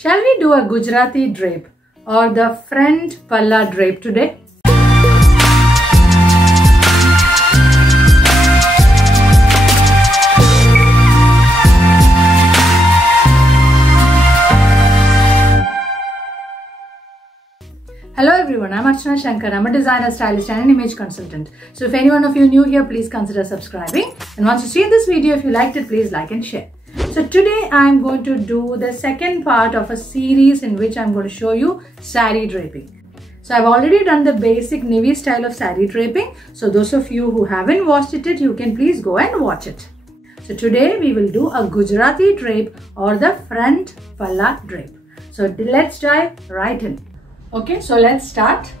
Shall we do a Gujarati drape or the front Palla drape today? Hello everyone, I'm Archana Sankar. I'm a designer, stylist and an image consultant. So if any one of you new here, please consider subscribing. And once you see this video, if you liked it, please like and share. So today I'm going to do the second part of a series in which I'm going to show you saree draping. So I've already done the basic Nivi style of saree draping. So those of you who haven't watched it, you can please go and watch it. So today we will do a Gujarati drape or the front Palla drape. So let's dive right in. Okay, so let's start.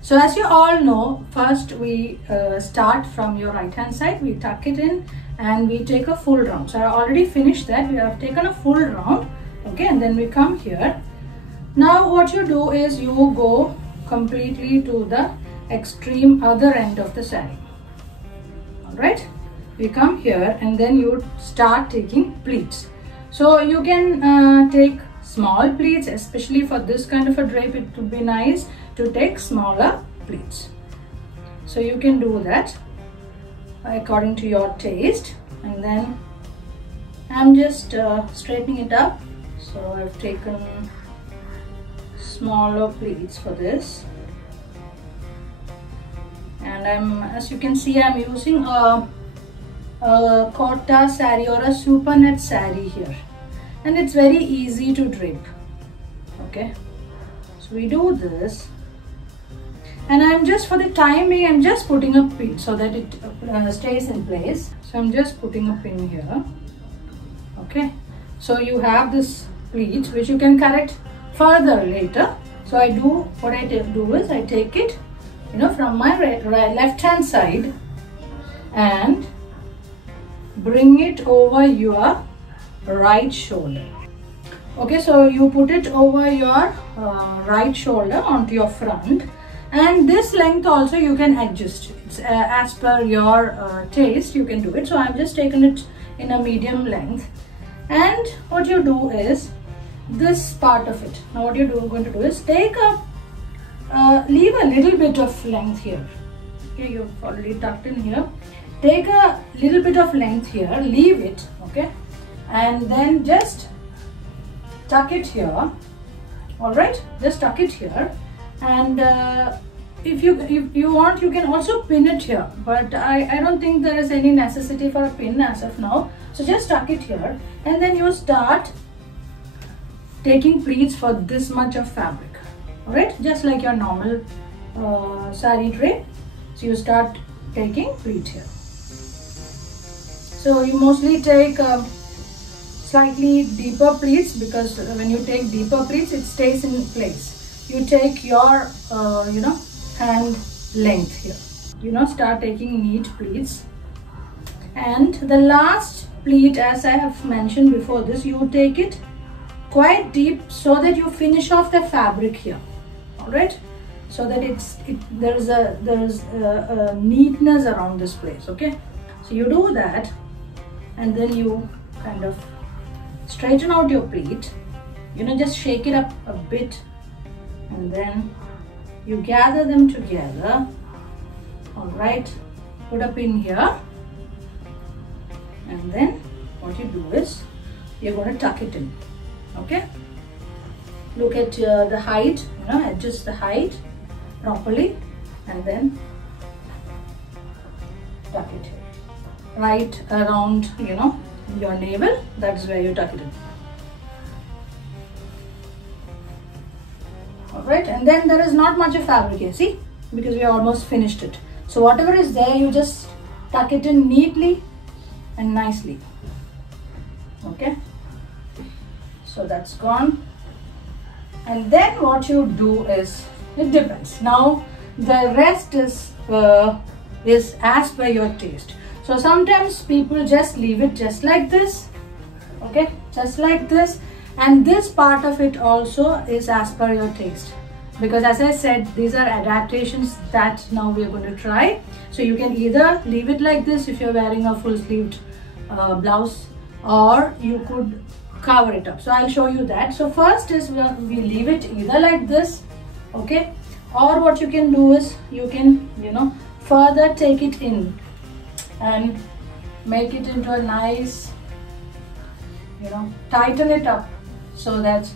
So as you all know, first we start from your right hand side, we tuck it in and we take a full round. So I already finished that, we have taken a full round, okay, and then we come here. Now what you do is you go completely to the extreme other end of the saree. Alright, we come here and then you start taking pleats. So you can take small pleats, especially for this kind of a drape. It would be nice to take smaller pleats. So you can do that according to your taste, and then I'm just straightening it up. So I've taken smaller pleats for this, and as you can see, I'm using a kota saree or a super net saree here. And it's very easy to drape. Okay, so we do this, and I'm just, for the time being, I'm just putting a pin so that it stays in place. So I'm just putting a pin here. Okay, so you have this pleat which you can correct further later. So I do, what I do is I take it, from my left hand side and bring it over your right shoulder. Okay, so you put it over your right shoulder onto your front, and this length also you can adjust. It's as per your taste, you can do it. So I'm just taking it in a medium length, and what you do is this part of it. Now what you're going to do is take leave a little bit of length here. Okay, you've already tucked in here. Take a little bit of length here, leave it, okay, and then just tuck it here. All right, just tuck it here, and if you want, you can also pin it here, but I don't think there is any necessity for a pin as of now. So just tuck it here, and then you start taking pleats for this much of fabric. All right, just like your normal saree drape. So you start taking pleat here. So you mostly take slightly deeper pleats, because when you take deeper pleats, it stays in place. You take your hand length here. Start taking neat pleats, and the last pleat, as I have mentioned before this, you take it quite deep so that you finish off the fabric here. All right, so that there is a neatness around this place. Okay, so you do that, and then you kind of straighten out your pleat, just shake it up a bit, and then you gather them together. All right, put a pin here, and then what you do is you're going to tuck it in. Okay, look at the height, adjust the height properly, and then tuck it here, right around your navel. That's where you tuck it in. Alright, and then there is not much of fabric here, see, because we almost finished it. So whatever is there, you just tuck it in neatly and nicely. Okay, so that's gone. And then what you do is, it depends. Now the rest is as per your taste. So sometimes people just leave it just like this, okay, just like this, and this part of it also is as per your taste, because as I said, these are adaptations that now we are going to try. So you can either leave it like this if you're wearing a full sleeved blouse, or you could cover it up. So I'll show you that. So first is we leave it either like this, okay, or what you can do is you can, you know, further take it in and make it into a nice, you know, tighten it up so that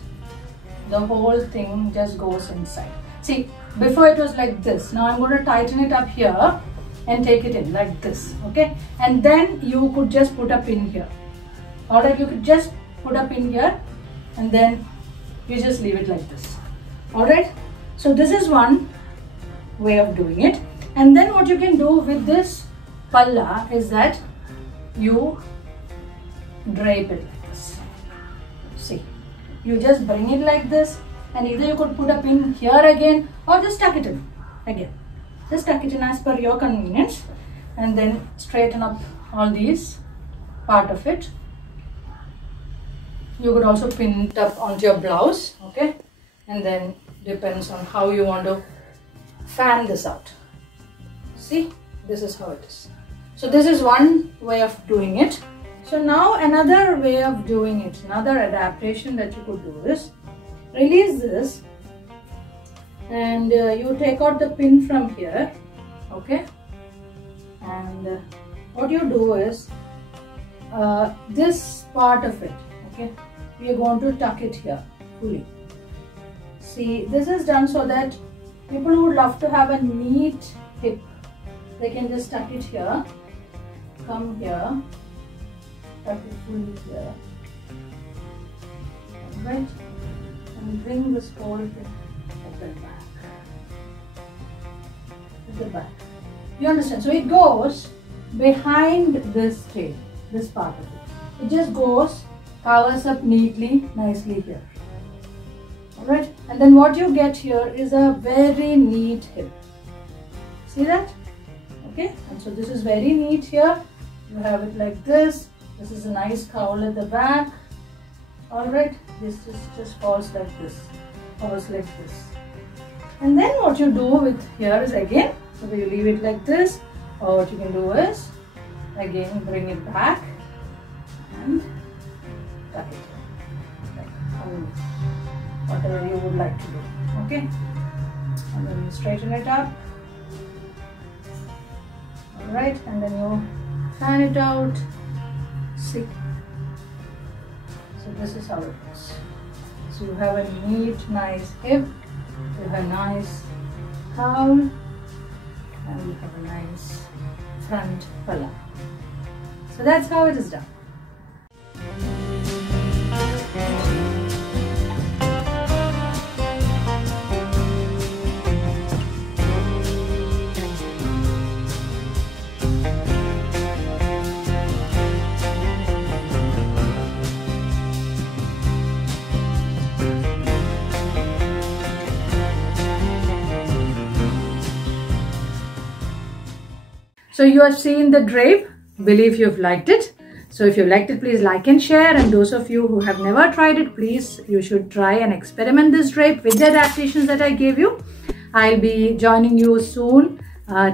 the whole thing just goes inside. See, before it was like this. Now I'm going to tighten it up here and take it in like this, okay, and then you could just put a pin here. Alright, you could just put a pin here and then you just leave it like this. Alright, so this is one way of doing it. And then what you can do with this palla is that you drape it like this. See, you just bring it like this, and either you could put a pin here again or just tuck it in again. Just tuck it in as per your convenience, and then straighten up all these part of it. You could also pin it up onto your blouse, okay, and then depends on how you want to fan this out. See, this is how it is. So this is one way of doing it. So now another way of doing it, another adaptation that you could do is release this, and you take out the pin from here, okay, and what you do is this part of it, okay, we are going to tuck it here fully. See, this is done so that people who would love to have a neat hip, they can just tuck it here, come here, tuck it fully here, right, and bring this whole thing at the back. At the back. You understand? So it goes behind this tail, this part of it. It just goes, covers up neatly, nicely here. Alright? And then what you get here is a very neat hip. See that? Okay? And so this is very neat here. You have it like this. This is a nice cowl at the back. Alright? This just falls like this. Falls like this. And then what you do with here is again, so you leave it like this, or what you can do is again bring it back and tuck it, like whatever you would like to do, okay, and then you straighten it up, alright, and then you fan it out. See, so this is how it goes. So you have a neat, nice hip, you have a nice cowl, and you have a nice front palla. So that's how it is done. So you have seen the drape. Believe you've liked it. So if you liked it, please like and share. And those of you who have never tried it, please, you should try and experiment this drape with the adaptations that I gave you. I'll be joining you soon.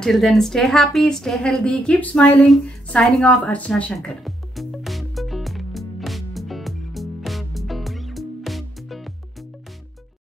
Till then, stay happy, stay healthy, keep smiling. Signing off, Archana Sankar.